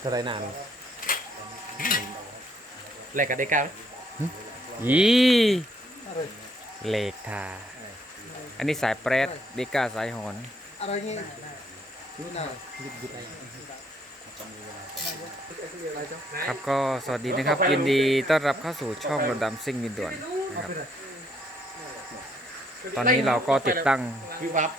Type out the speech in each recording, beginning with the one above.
เท่าไรนานแลกกันได้ก้าวยี่เหล็กทาอันนี้สายแปรดเด็ก้าสายหอนอะไรเงี้ยดูหน้าหยุดหยุดอะไรครับก็สวัสดีนะครับยินดีต้อนรับเข้าสู่ช่องรถดำซิ่งดินด่วนนะครับตอนนี้เราก็ติดตั้งวิบวับ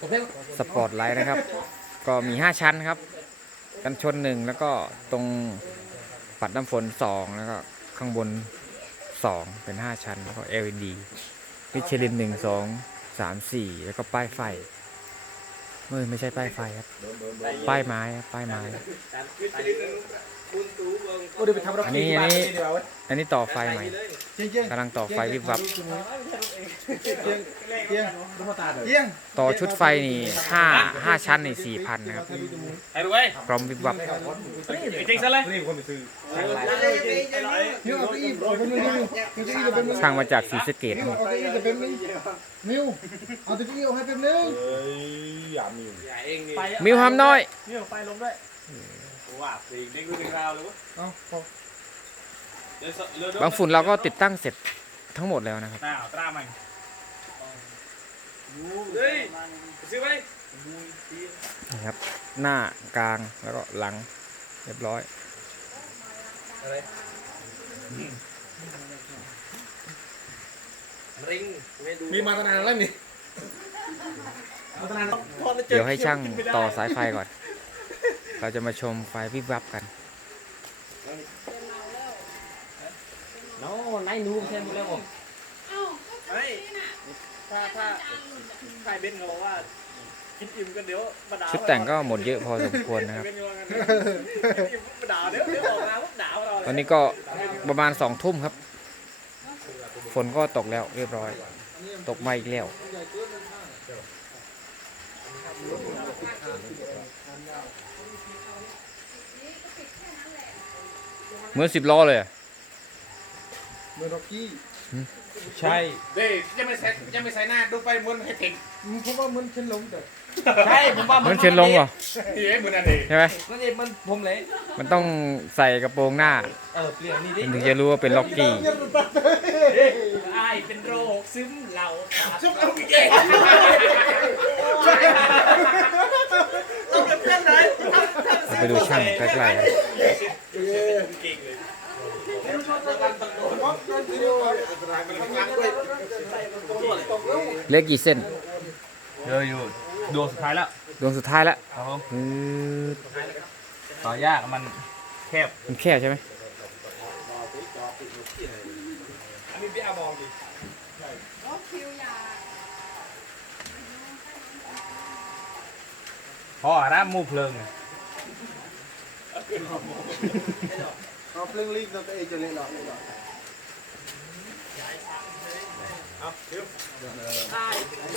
ผมเพิ่งสปอร์ตไลท์นะครับ ก็มี 5 ชั้นครับ กันชนหนึ่งแล้วก็ตรงปัดน้ำฝนสองแล้วก็ข้างบนสองเป็นห้าชั้นแล้วก็ LED มิชลินหนึ่งสองสามสี่แล้วก็ป้ายไฟเมื่อไม่ใช่ป้ายไฟครับ ป้ายไม้ครับป้ายไม้ อ้เดี๋ยวไปทำรถอันนี้อันนี้อันนี้ต่อไฟใหม่เจียงเจียงกำลังต่อไฟวิบวับเจียงเจียงดูมาตาเด้อเจียงต่อชุดไฟนี่ห้าห้าชั้นนี่สี่พันนะครับไอ้รวยพร้อมวิบวับไอ้จริงซะเลยนี่คนไปซื้อมิวเอาไปอีกเอาไปนึงมิวเอาไปอีกเอาไปนึงช่างมาจากสีสะเกตมิวเอาไปอีกเอาไปนึงมิวเอาตะกี้เอาให้แป๊บนึงเอ้ยอย่ามีอย่าเองนี่มิวห้ามน้อยนี่ไฟลมด้วย ว่าสิเด็กรู้ถึงราวเลยวะเอาพอเดี๋ยวเรือบางฝุ่นเราก็ติดตั้งเสร็จทั้งหมดแล้วนะครับ หน้าตรามันเฮ้ยซื้อไหมนี่ครับ หน้ากลางแล้วก็หลัง เรียบร้อยริงไม่ดูมีมาตั้งนานแล้วนี่มาตั้งนานแล้วเดี๋ยวให้ช่างต่อสายไฟก่อน เราจะมาชมไฟวิบวับกันน้องนายนูใช่ไหมแล้วผมเฮ้ยถ้าถ้าใครเบนเขาบอกว่าคิดอิ่มกันเดี๋ยวมาด่าชุดแต่งก็หมดเยอะพอสมควรนะครับเป็นยังไงอิ่มมาด่าเดี๋ยวเดี๋ยวออกมาว่าด่าเราตอนนี้ก็ประมาณสองทุ่มครับ ฝนก็ตกแล้วเรียบร้อย ตกมาอีกแล้ว เหมือนสิบล้อเลยอะเหมือนร็อกกี้ใช่ เด้ยังไม่ใส่ยังไม่ใส่หน้าดูไปเหมือนให้เทคเพราะว่ามันเช่นลงแต่ ใช่ผมว่าเหมือนเชนลงเหรอ เฮ้ยเหมือนอันนี้ใช่ไหมนั่นเองมันผมเลยมันต้องใส่กระโปรงหน้าเออเปลี่ยนนี่ดิมันถึงจะรู้ว่าเป็นล็อกกี้ไอเป็นโรคซึมเหล่าซุปเอาไปเองต้องเป็นเพื่อนเลยไปดูช่างใกล้ๆครับเก่งเลยเหลือกี่เส้นเยอะอยู่ดวงสุดท้ายแล้ว ดวงสุดท้ายแล้วครับผมอือต่อยากมันแคบมันแคบใช่ไหมอันนี้พี่อามองดิพอนะมูเพลิงเอาเพลงลีกเราตัวเองจะเล่นหรอ เล่นหรอ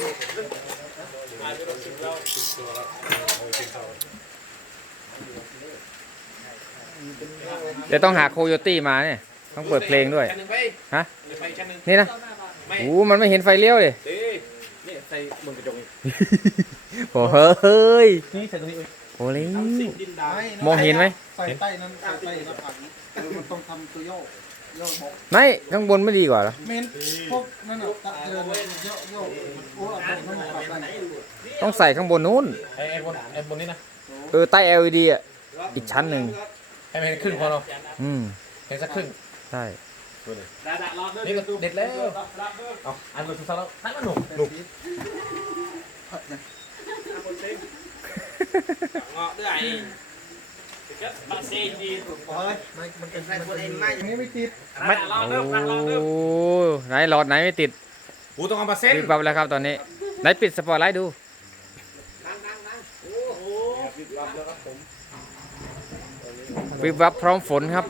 เดี๋ยวต้องหาโคโยตี้มาเนี่ย ต้องเปิดเพลงด้วยชั้นหนึ่งไปฮะไปชั้นหนึ่งนี่นะไม่โอ้มันไม่เห็นไฟเลี้ยวเลยเด้เนี่ยใส่บนกระจกนี่โอ้เฮ้ยนี่ใส่ตรงนี้โอ้เลยดินดามองเห็นไหมใส่ใต้นั้นใส่ใต้หน้าผากมันต้องทำตัวย่อย่อบอก ไม่ข้างบนไม่ดีกว่าเหรอเมนพวกนั่นน่ะตะเดินย่อย่อโอ้เอาไปมันปรับได้ต้องใส่ข้างบนนู้นไอ้ไอ้บนไอ้บนนี้นะเออใต้ LED อะอีกชั้นหนึ่งให้มันขึ้นพอเราอืมเห็นสักครึ่งใช่นี่ก็เด็ดแล้วเอาอันบนสุดท้ายแล้วนั่นมันหนุกหนุกเงาะด้วยก็บาเซนดีโอ้ยไม่มันเป็นมันเป็นอันนี้ไม่ติดไม่ลองเริ่มลองเริ่มโอ้ไหนหลอดไหนไม่ติดกูต้องเอามาเส้นวิบวับแล้วครับตอนนี้ ไหนปิดสปอตไลท์ดูวิบวับพร้อมฝนครับ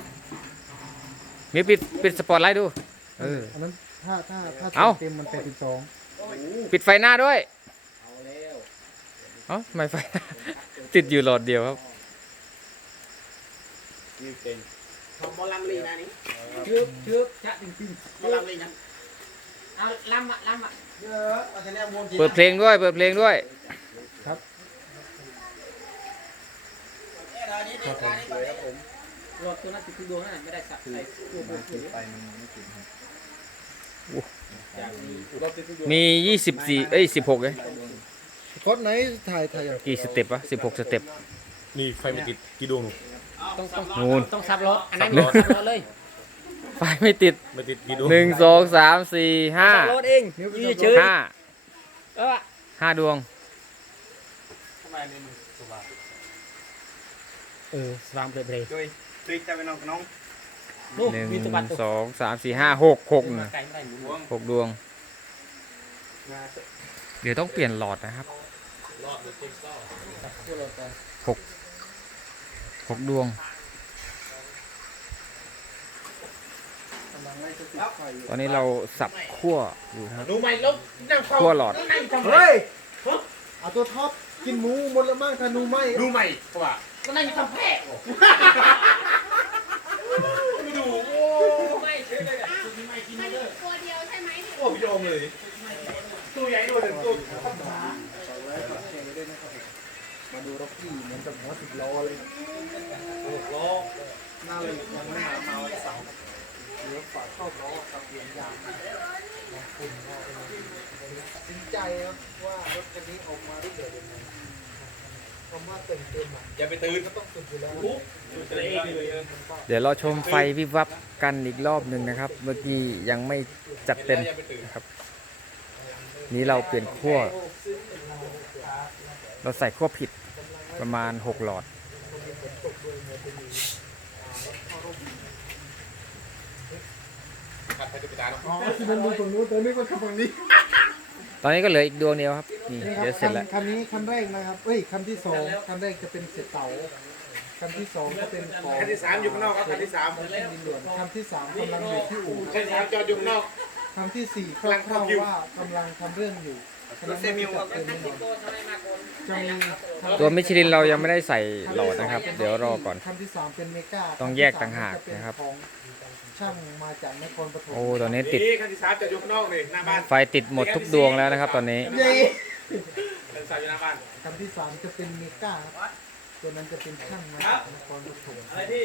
มีปิดปิดสปอตไลท์ดู เออ อันนั้นถ้าถ้าถ้าเอ้า เต็มมันเป็นสิบสองปิดไฟหน้าด้วย เอ้าทำไม่ไฟหน้าติดอยู่หลอดเดียวครับ มอลำลีนะนี่ชืบชืบชะจริงมอลำลีนะเอาลำอะลำอะๆเยอะเอาแต่เนี่ยวนเปิดเพลงด้วย เปิดเพลงด้วยรถตัวนั้นติดที่ดวงนั่นไม่ได้สับใส่ตัวบุกเลยไปมันไม่ติดครับอย่างนี้มียี่สิบสี่เอ้ยสิบหกเลยโค้ดไหนถ่ายถ่ายอย่างกี่สเต็ปวะสิบหกสเต็ป นี่ไฟไม่ติดกี่ดวง ต้องต้องนูนต้องซับรถอันนั้นซับรถซับรถเลยไฟไม่ติดไม่ติดกี่ดวงหนึ่งสองสามสี่ห้าซับรถเองยืดเฉยห้าเออห้าดวงทำไมนี่มึงสว่างเออสว่างเปรย์เปรย์ ด้วยด้วยจะไปน้องน้องนู่นหนึ่งมีตัวบัตรตัว สองสามสี่ห้าหกหกนะไกลไม่ได้หนูหกดวงเดี๋ยวต้องเปลี่ยนหลอดนะครับหกหก ดวงตอนนี้เราสับขั้วอยู่ครับดูไหมแล้วนั่งเฝ้าขั้วหลอดเฮ้ยเอาตัวท็อปกินหมูหมดแล้วมั้งธนูไหมดูไหมเพราะว่าก็นั่งอยู่ทำแพะไม่ดูโอ้ไม่เฉยเลยอะมันตัวเดียวใช่ไหมโหพี่โยมเลยตู้ใหญ่ด้วยตู้ มาดูร็อกกี้เหมือนกับหัวสิบล้อเลยล้อหน้าเลยยังไม่มามาวันเสาร์เหลือฝาเข้าล้อกับเปลี่ยนยางคุณตัดสินใจครับว่ารถคันนี้ออกมาได้เดือดยังไงคำว่าเต็มเต็มอะอย่าไปตื่นก็ต้องสุดอยู่แล้วดูตัวเองเลยเดี๋ยวเราชมไฟวิบวับกันอีกรอบหนึ่งนะครับ เมื่อกี้ยังไม่จัดเต็มอย่าไปตื่นครับ นี้เราเปลี่ยนขั้ว เราใส่ขั้วผิดประมาณหกหลอด ขัดไปตุกตาเนาะอ๋อที่มันดูตรงนู้นแต่นึกว่าขับฝั่งนี้ตอนนี้ก็เหลืออีกดวงเดียวครับ นี่นี่คเดี๋ยวเสร็จคัแล้วคันนี้คันแรกนะครับเอ้ยคันที่สองคันแรกจะเป็นเศษเต๋าคันที่สองก็เป็นของคันที่สามอยู่ข้างนอกครับคันที่สามของดินหลวงคันที่สามกำลังอยู่ที่อู่คันที่สามจอดอยู่ข้างนอกคันที่สี่คร่าวๆว่ากำลังทำเรื่องอยู่กำลังจะจัด เต็มแน่นอนจะมีคันตัวมิชลินเรายังไม่ได้ใส่หลอดนะครับ เดี๋ยวรอก่อน คันที่สามเป็นเมกาต้องแยกต่างหากนะครับ ของช่างมาจากนครปฐมโอ้ตอนนี้ติดนี่คันที่สามจอดอยู่ข้างนอกนี่หน้าบ้านไฟติดหมดทุกดวงแล้วนะครับ ตอนนี้เย้คันที่สามอยู่หน้าบ้านคันที่สามจะเป็นเมกาครับตัวนั้นจะเป็นช่างมาจากนครปฐมอะไรที่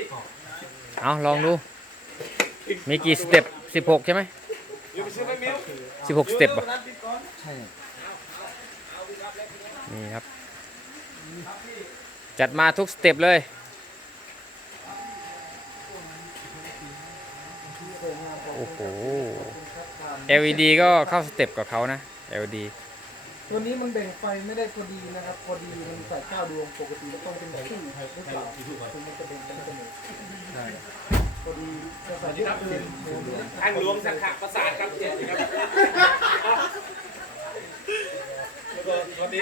เอาลองดู มีกี่สเต็ปสิบหกใช่ไหมอยู่ไปซื้อไม่มิ้วสิบหกสเต็ปอะใช่ นี่ครับ จัดมาทุกสเต็ปเลยโอ้โห LED ก็เข้าสเต็ปกับเขานะ LED ตัวนี้มันแบ่งไฟไม่ได้พอดีนะครับ พอดีมันใส่ข้าวดวงปกติต้องเป็นคู่หรือเปล่าคือมันจะแบ่งกันเสมอพอดีจะใส่ที่เป็นโมเดลทางหลวงสังขะประสาทครับเจ็ดครับแล้วก็สวัส ดี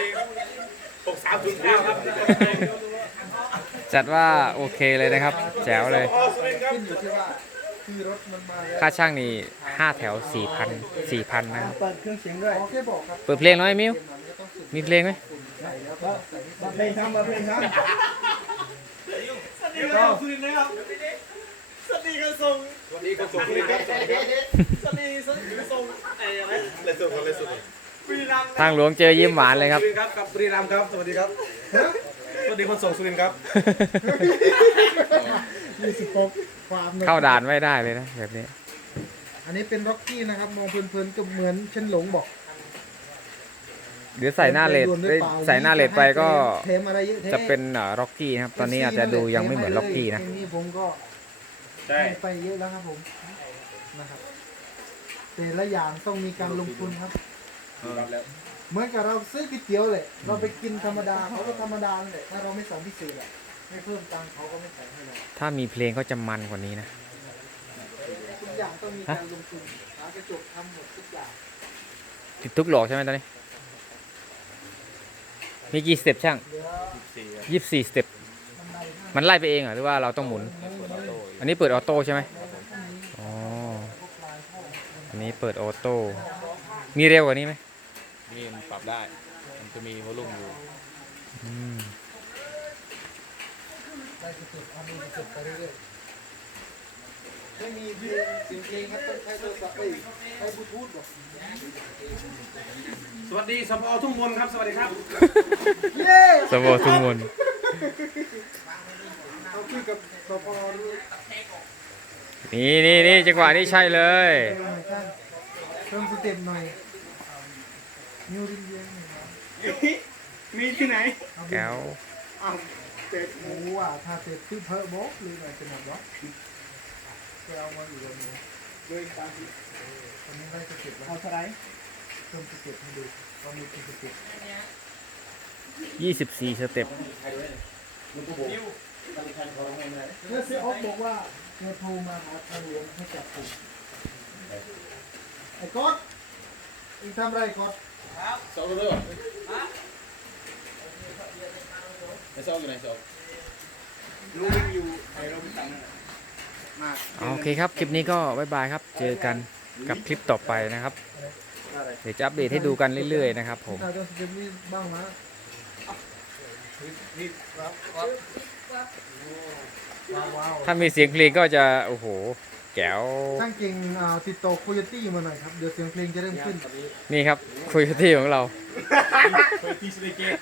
หกสามศูนย์เก้าครับจัดว่าโอเคเลยนะครับ แจ๋วเลย อสุรินทร์ครับ ขึ้นอยู่ที่ว่าคือรถมันมาแล้วค่าช่างนี่5แถว4,000 4,000นะครับ เปิดเครื่องเสียงด้วยขอแค่บอกครับเปิดเพลงหน่อยมิว มีเพลงไหมใส่แล้วก็ใส่ที่เพลงครับมาเพลงครับสวัสดีครับสุรินทร์นะครับสวัสดีครับส่งสวัสดีคนสุรินทร์ครับสวัสดีสวัสดีส่งไอ้อะไรเลยสุดครับเลยสุด บุรีรัมย์ทางหลวงเจอยิ้มหวานเลยครับ สุรินทร์ครับกับบุรีรัมย์ครับ สวัสดีครับ สวัสดีคนส่งสุรินทร์ครับ ยี่สิบหกความเข้าด่านไม่ได้เลยนะแบบนี้ อันนี้เป็นร็อกกี้นะครับ มองเพลินๆก็เหมือนเช่นหลงบอกเดี๋ยวใส่หน้าเลดเอ้ยใส่หน้าเลดไปก็เทมอะไรเยอะแท้จะเป็นร็อกกี้นะครับ ตอนนี้อาจจะดูยังไม่เหมือนร็อกกี้นะ เพลงนี้ผมก็ใช่ ให้ไปเยอะแล้วครับผมนะครับแต่ละอย่างต้องมีการลงทุนครับ เหมือนกับเราซื้อก๋วยเตี๋ยวเลยเราไปกินธรรมดาเขาก็ธรรมดาเลยถ้าเราไม่สั่งพิเศษอะไม่เพิ่มตังค์เขาก็ไม่ใส่ให้เราถ้ามีเพลงก็จะมันกว่านี้นะ ทุกอย่างต้องมีการลงทุนหากระจกทำหมดทุกอย่างติดทุกหลอกใช่ไหมตอนนี้ มีกี่สเต็ปช่างเหลือยี่สิบสี่สเต็ปบันไดห้ามันไล่ไปเองเหรอหรือว่าเราต้องหมุนอันนี้เปิดออโต้ใช่ไหมอ๋ออันนี้เปิดออโต้ มีเร็วกว่านี้ไหม นี่มันปรับได้ มันจะมีวอลลุ่มอยู่อืมได้กระจกเอามือกระจกไปเรื่อยๆไม่มีเพลงเสียงเพลงครับต้องใช้โทรศัพท์เอ้ยใช้บลูทูธบอกสวัสดีสพทุ่งมนครับ สวัสดีครับ เย้สโบทุกมนเคุยกับปปรู้นี่นี่นี่จังหวะนี้ใช่เลยเออใช่เพิ่มสเต็ปหน่อย นิวรินเดียนหน่อยนะมีที่ไหนเอาแก้วอ้าวเป็ดโอ้ว่าถ้าเสร็จคือเพอร์โบ๊กหรืออะไรเป็นแบบวะแกเอามาอยู่ตรงนี้เลยตามที่ตอนนี้ได้สเต็ปแล้วเอาเท่าไหรเพิ่มสเต็ปให้ดูต้องมีกี่สเต็ป24สเต็ปแล้วเสียออฟบอกว่าเธอโทรมาหาทางหลวงให้จับผมไอ้ก๊อตเองทำไรก๊อต สองตัวด้วยไอ้สองอยู่ไหนสองรู้วิ่อยู่ไอ้เราไปตังนั่นน่ะมากโอเคครับ คลิปนี้ก็บายบายครับ เจอกันกับคลิปต่อไปนะครับ เดี๋ยวจะอัปเดตให้ดูกันเรื่อยๆนะครับผมถ้าจะเต็ปนี้บ้างนะถ้ามีเสียงเพลงก็จะ โอ้โห แก้วช่างเก่งอ่าติดต่อโคโยตี้มาหน่อยครับ เดี๋ยวเสียงเพลงจะเริ่มขึ้น นี่ครับคุยที่ของเราเคยตีสเลเกต